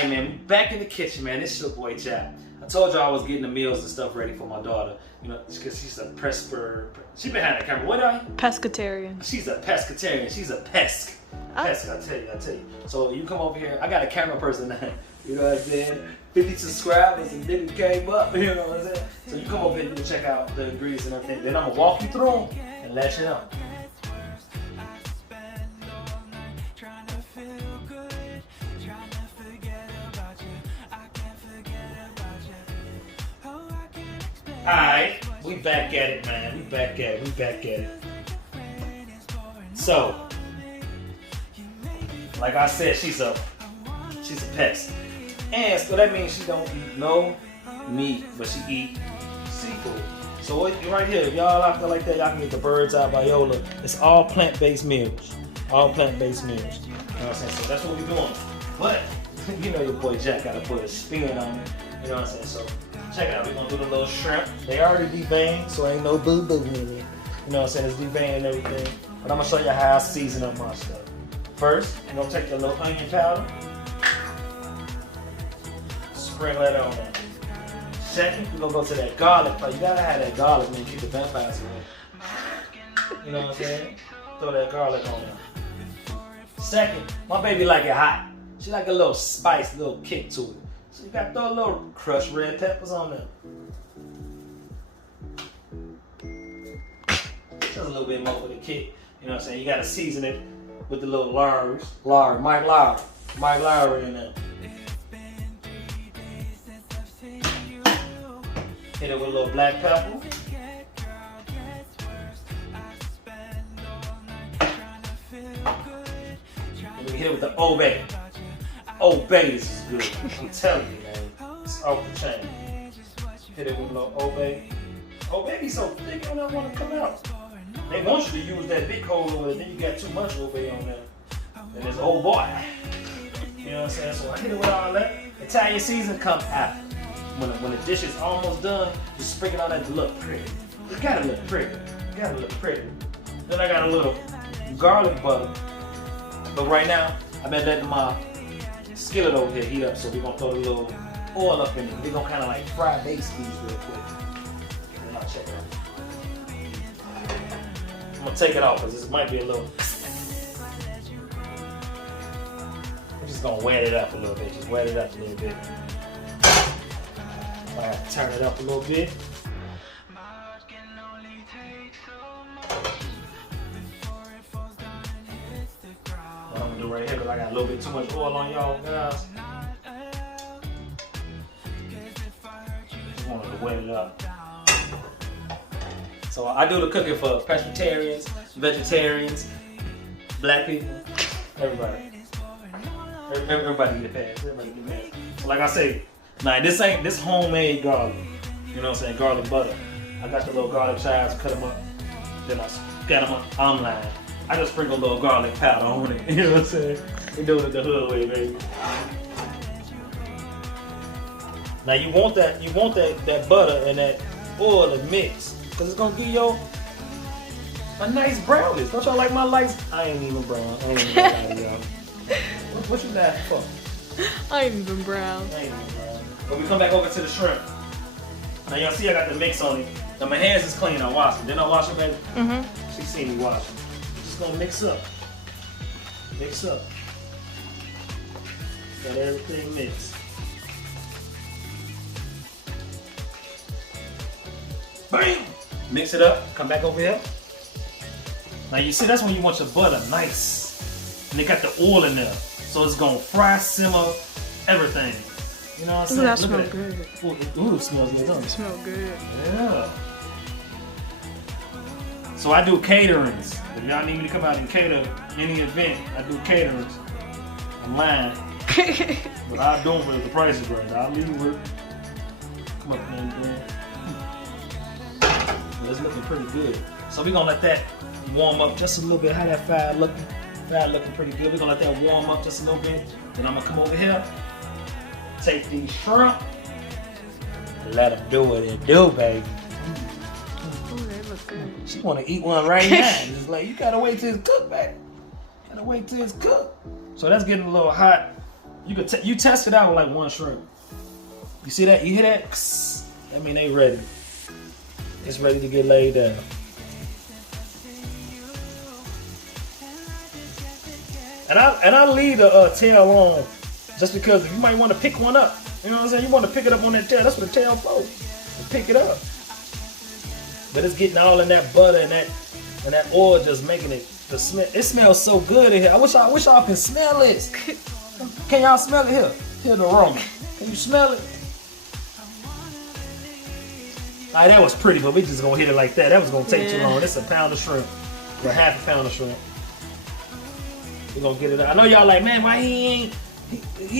Hey man, we back in the kitchen, man. It's your boy JaP. I told y'all I was getting the meals and stuff ready for my daughter. You know, because she's a she behind the camera. What are you? Pescatarian. She's a pescatarian. She's a pesk. Pesk, I tell you. So you come over here. I got a camera person now. You know what I'm saying? 50 subscribers and nigga came up. You know what I'm saying? So you come over here and you check out the ingredients and everything. Then I'm gonna walk you through them and let you know. Alright, we back at it, man. We back at it. So, like I said, she's a pest. And so that means she don't eat no meat, but she eat seafood. So right here, if y'all out there like that, y'all can get the Bird's Eye Viola. It's all plant-based meals. All plant-based meals. You know what I'm saying? So that's what we're doing. But, you know your boy JaP gotta put a spin on it. You know what I'm saying? So, check it out. We're gonna do the little shrimp. They already deveined, so ain't no boo-boo in it. You know what I'm saying? It's deveined and everything. But I'm gonna show you how I season up my stuff. First, you're gonna take your little onion powder. Sprinkle that on there. Second, we're gonna go to that garlic powder. You gotta have that garlic, man. Keep the vampires away. You know what I'm saying? Throw that garlic on there. Second, my baby like it hot. She like a little spice, a little kick to it. So you gotta throw a little crushed red peppers on there. Just a little bit more for the kick. You know what I'm saying? You gotta season it with the little Mike Lowry in there. Hit it with a little black pepper. And we hit it with the Old Bay. Old Bay, this is good. I'm telling you, man. It's off the chain. Hit it with a little Old Bay. Old Bay be so thick, you don't want to come out. They want you to use that big hole over there, then you got too much Old Bay on there. And it's old boy. You know what I'm saying? So I hit it with all that. Italian season comes after. When the dish is almost done, just sprinkle on that to look pretty. It gotta look pretty. Then I got a little garlic butter. But right now, I've been letting my skillet over here heat up, so we're gonna throw a little oil up in it. We're gonna kind of like fry base these real quick. And I'll check it out. I'm gonna take it off because this might be a little. I'm just gonna wet it up a little bit. I have to turn it up a little bit. What I'm gonna do right here, because I got a little bit too much oil on y'all guys. Just wanted to wet it up. So I do the cooking for pescatarians, vegetarians, black people, everybody. Everybody get past. So like I say, now this homemade garlic. You know what I'm saying? Garlic butter. I got the little garlic chives, cut them up. Then I got them up online. I just sprinkle a little garlic powder on it. You know what I'm saying? We do it the hood way, baby. Now you want that butter and that oil to mix, cause it's gonna give you a nice brownish. Don't y'all like my lights? I ain't even brown. I ain't even brown, y'all. What you laughing for? I ain't even brown. But we come back over to the shrimp. Now y'all see I got the mix on it. Now my hands is clean, I wash them. Didn't I wash them, baby? Mm-hmm. She seen me wash them. Just gonna mix up. Got everything mixed. Bam! Mix it up, come back over here. Now you see, that's when you want your butter nice. And they got the oil in there. So it's gonna fry, simmer, everything. You know what I'm saying? Ooh, that smells good. Ooh, it smells good, don't it? It smells good. Yeah. So I do caterings. If y'all need me to come out and cater any event, I do caterings online. But I'll do them with the price is right. I'll leave work. Come up and do it. Well, it's looking pretty good. So we're gonna let that warm up just a little bit. How that fire looking? Fire looking pretty good. We're gonna let that warm up just a little bit. Then I'm gonna come over here, take these shrimp, and let them do what they do, baby. Oh, they look good. She wanna eat one right now. It's like, you gotta wait till it's cooked, baby. Gotta wait till it's cooked. So that's getting a little hot. You test it out with like one shrimp. You see that? You hear that? I mean, they ready. It's ready to get laid down. And I leave the tail on just because you might want to pick one up. You know what I'm saying? You want to pick it up on that tail. That's what the tail for. To pick it up. But it's getting all in that butter and that oil, just making it the smell. It smells so good in here. I wish y'all can smell it. Can y'all smell it here? Hear the aroma. Can you smell it? Alright, that was pretty, but we just gonna hit it like that. That was gonna take too long. It's a pound of shrimp. Or half a pound of shrimp. We're gonna get it out. I know y'all like, man, why he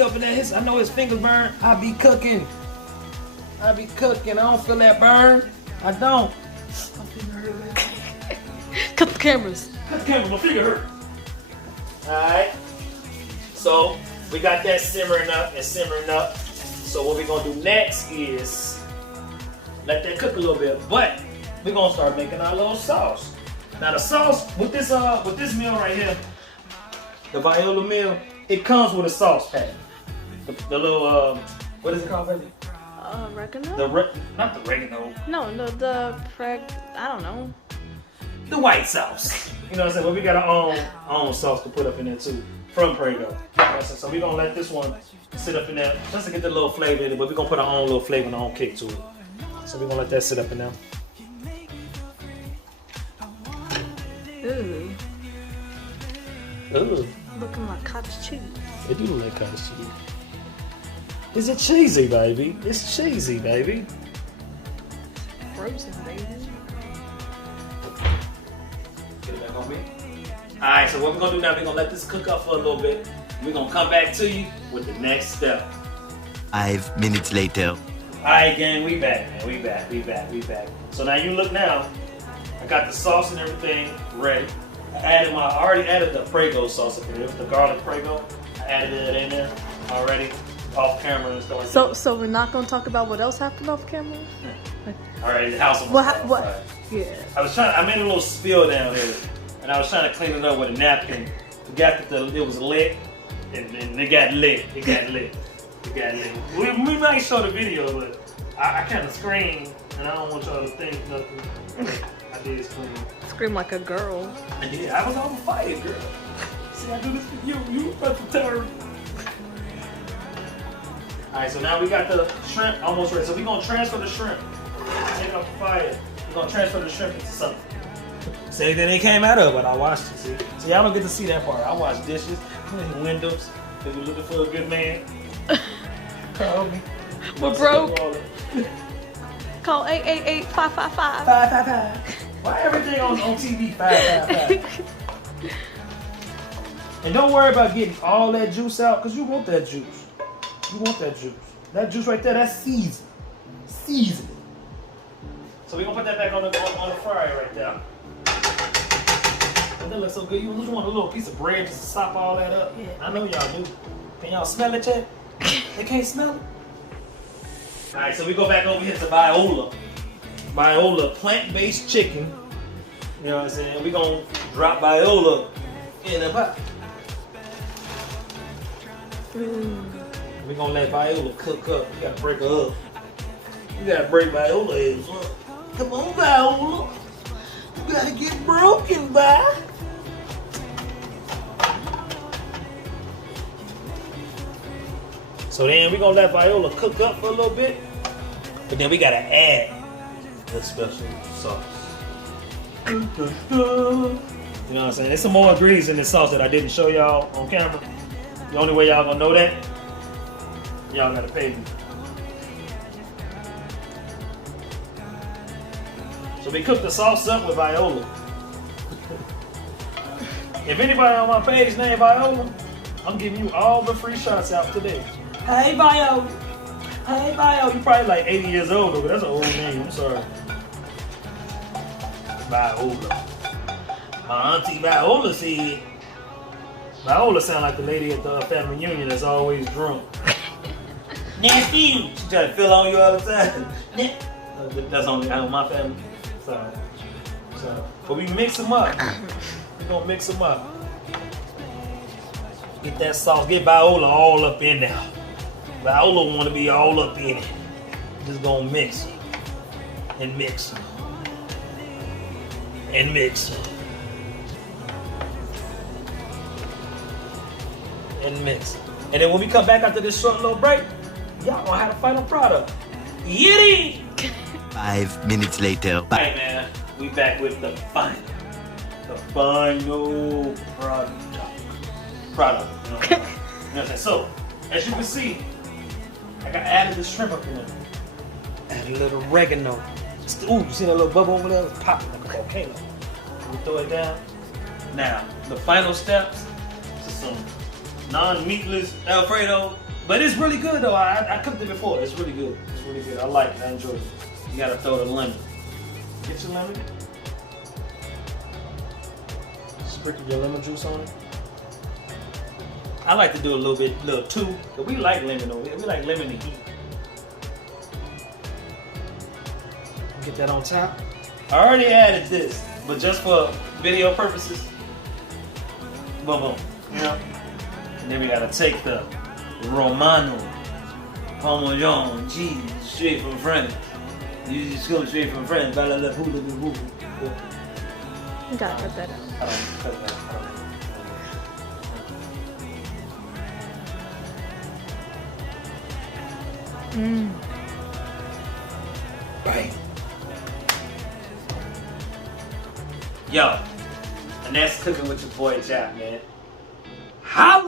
up in there, I know his fingers burn. I be cooking. I don't feel that burn. I don't. Cut the cameras. My finger hurt. Alright. So we got that simmering up. So what we're gonna do next is let that cook a little bit. But we're gonna start making our little sauce. Now the sauce with this meal right here, the Viola meal, it comes with a sauce pack. The little what is it called, baby? Oregano? Not the oregano. No, I don't know. The white sauce. You know what I'm saying? But we got our own sauce to put up in there too from Prego. So we're gonna let this one sit up in there just to get the little flavor in it. But we're gonna put our own little flavor and our own kick to it. So we're gonna let that sit up in there. Ooh. Ooh. Looking like cottage cheese. It do look like cottage cheese. Is it cheesy, baby? It's cheesy, baby. Frozen, baby. Get it back on me. Alright, so what we're gonna do now, we're gonna let this cook up for a little bit. We're gonna come back to you with the next step. 5 minutes later. Alright, gang, we back, man. We back. So now you look now. I got the sauce and everything ready. I already added the Prego sauce up in there, the garlic Prego. I added it in there already, off camera and stuff like that. So we're not gonna talk about what else happened off camera? Alright, the house What? fire. Yeah. I made a little spill down there, and I was trying to clean it up with a napkin. Forgot that it was lit, and it got lit. We might show the video, but I kind of screamed, and I don't want y'all to think nothing. I did scream. Scream like a girl. I did. I was on fire, girl. See, I do this for you. You about to turn. Alright, so now we got the shrimp almost ready. So we're going to transfer the shrimp. Take it off the fire. We're going to transfer the shrimp into something. Say that they came out of, but I watched it, see? So y'all don't get to see that part. I watch dishes, clean windows. If you're looking for a good man, call me. We're broke. Call 888-555. 555. Why everything on TV 555? And don't worry about getting all that juice out, because you want that juice. That juice right there, that's seasoned. Seasoning. So we're going to put that back on the fryer right there. That looks so good. You just want a little piece of bread just to sop all that up? Yeah. I know y'all do. Can y'all smell it yet? They can't smell it? Alright, so we go back over here to Viola. Viola plant-based chicken. You know what I'm saying? We're going to drop Viola in the pot. We're going to let Viola cook up. We got to break her up. You got to break Viola eggs up. Come on, Viola. You got to get broken, bye. So then we're going to let Viola cook up for a little bit. But then we got to add the special sauce. You know what I'm saying? There's some more ingredients in this sauce that I didn't show y'all on camera. The only way y'all gonna know that, y'all gotta pay me. So we cooked the sauce up with Viola. If anybody on my page named Viola, I'm giving you all the free shots out today. Hey Viola. Hey Viola. You probably like 80 years old though, but that's an old name. I'm sorry. Viola. My auntie Viola said. Viola sound like the lady at the family reunion that's always drunk. Nasty. She try to fill on you all the time. That's only out of my family. So, but we mix them up. We're gonna mix them up. Get that sauce. Get Viola all up in there. Viola want to be all up in it. Just gonna mix it. And mix it. And mix it. And mix it. And then when we come back after this short little break, y'all gonna have the final product. Yiddy! 5 minutes later. Alright, man. We back with the final product. You know what I'm saying? So, as you can see, I got added the shrimp up in there. Add a little oregano. Ooh, you see that little bubble over there? It's popping like a volcano. We throw it down. Now, the final steps is some non-meatless Alfredo. But it's really good though. I cooked it before. It's really good. It's really good. I like it. I enjoy it. You gotta throw the lemon. Get your lemon. Sprinkle your lemon juice on it. I like to do a little too, but we like lemon over here. We like lemon to eat. Get that on top. I already added this, but just for video purposes. Boom, boom. You know? And then we gotta take the Romano Parmesan cheese straight from France. You just go straight from France. You gotta cut that out. I don't cut that. Right. Yo, and that's cooking with your boy JaP, man. How?